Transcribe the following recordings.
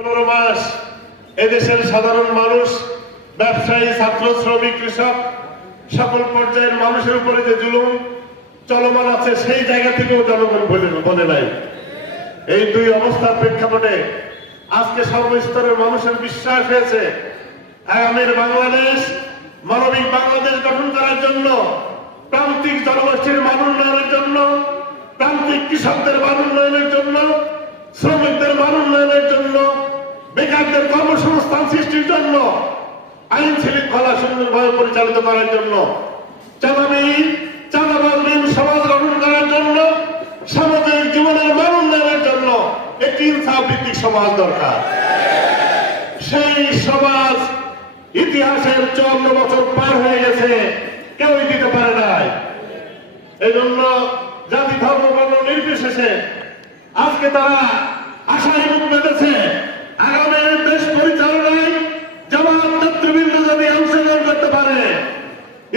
15 মাস এদেশের সাধারণ মানুষ, ব্যবসায়ী, ছাত্র, শ্রমিক, কৃষক সকল পর্যায়ের মানুষের উপরে যে জুলুম চলমান আছে সেই জায়গা থেকেও জনগণ বলে নাই। এই দুই অবস্থার প্রেক্ষাপটে আজকে সর্বস্তরের মানুষের বিশ্বাস হয়েছে আগামীর বাংলাদেশ মানবিক বাংলাদেশ গঠন করার জন্য, প্রান্তিক জনগোষ্ঠীর মান উন্নয়নের জন্য, প্রান্তিক কৃষকদের মান উন্নয়নের জন্য, শ্রমিকদের মান উন্নয়নের জন্য, বেকারদের কর্মসংস্থান সৃষ্টির জন্য, আইন শৃঙ্খলা সুন্দরভাবে পরিচালিত করার জন্য, চাঁদাবাজহীন সমাজ গঠন করার জন্য, সামাজিক জীবনের মান উন্নয়নের জন্য একটি ইনসাফ ভিত্তিক সমাজ দরকার। সেই সমাজ ইতিহাসের 54 বছর পার হয়ে গেছে, কেউই দিতে পারে নাই। এই জন্য জাতি, ধর্ম, বর্ণ নির্বিশেষে আজকে তারা আশায় মুখ বেঁধেছে আগামী দেশ পরিচালনায় জামাত নেতৃবৃন্দ যদি অংশগ্রহণ করতে পারে,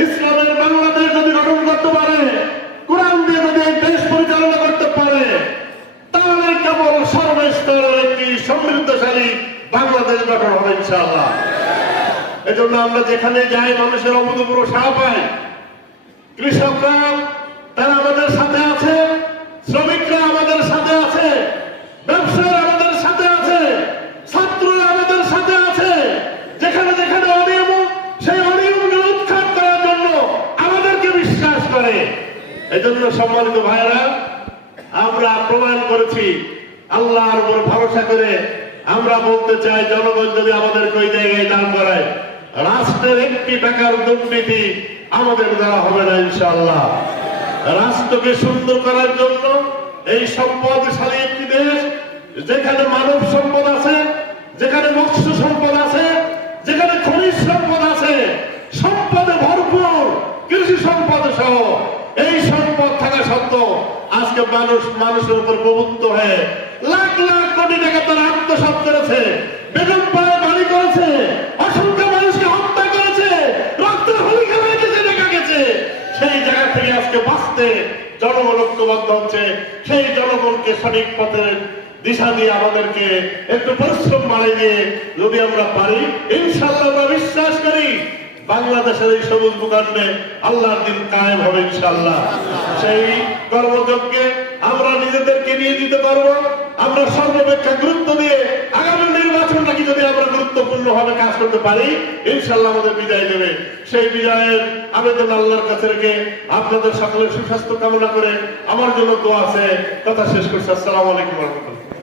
ইসলামের বাংলাদেশ যদি গঠন করতে পারে, কোরআন দিয়ে যদি এই দেশ পরিচালনা করতে পারে, তাহলে কেবল সর্বস্তরের একটি সমৃদ্ধশালী বাংলাদেশ গঠন হবে ইনশাআল্লাহ। এজন্য আমরা যেখানে যাই মানুষের অভূতপূর্ব সাড়া পাই। কৃষকরা তারা আমাদের সাথে আছে, শ্রমিকরা আমাদের সাথে আছে, ব্যবসায়ীরা আমাদের সাথে আছে, ছাত্ররা আমাদের সাথে আছে। যেখানে যেখানে অনিয়ম, সেই অনিয়মকে উৎখাত করার জন্য আমাদেরকে বিশ্বাস করে। এজন্য সম্মানিত ভাইরা, আমরা প্রমাণ করেছি আল্লাহর উপর ভরসা করে আমরা বলতে চাই, জনগণ যদি আমাদেরকে ওই জায়গায় দান করায়, রাষ্ট্রের একটি টাকার দুর্নীতি আমাদের দ্বারা হবে না ইনশাআল্লাহ। রাষ্ট্রকে সুন্দর করার জন্য এই সম্পদশালী একটি দেশ, যেখানে মানব সম্পদ আছে, যেখানে মৎস্য সম্পদ আছে, যেখানে খনিজ সম্পদ আছে, সম্পদে ভরপুর, কৃষি সম্পদ সহ এই সম্পদ থাকা সত্ত্বেও আজকে মানুষের উপর প্রভুত্ব হয়ে লাখ লাখ কোটি টাকা তারা আত্মসাৎ করেছে, বেগম পাড়ায় বাড়ি করেছে, অসংখ্য মানুষকে হত্যা করেছে, রক্তের হোলি খেলা গেছে, দেখা গেছে। সেই জায়গা থেকে আজকে বাঁচতে জনগণ ঐক্যবদ্ধ হচ্ছে। সেই জনগণকে সঠিক পথের দিশা দিয়ে আমাদেরকে একটু পরিশ্রম বাড়িয়ে দিয়ে যদি আমরা পারি, ইনশাআল্লাহ আমরা বিশ্বাস করি বাংলাদেশের এই সবুজ ভূখণ্ডে আল্লাহর দিন কায়েম হবে ইনশাআল্লাহ। সেই কর্মযজ্ঞে আমরা নিজেদেরকে নিয়ে দিতে পারবো। আমরা সর্বাপেক্ষা গুরুত্ব দিয়ে আগামী নির্বাচনটাকে যদি আমরা গুরুত্বপূর্ণ ভাবে কাজ করতে পারি, ইনশাআল্লাহ আমাদের বিজয় দেবে। সেই বিজয়ের আবেদন আল্লাহর কাছে রেখে আপনাদের সকলের সুস্বাস্থ্য কামনা করে আমার জন্য দোয়া আছে। কথা শেষ করছি। আসসালামু আলাইকুম ওয়া রাহমাতুল্লাহ।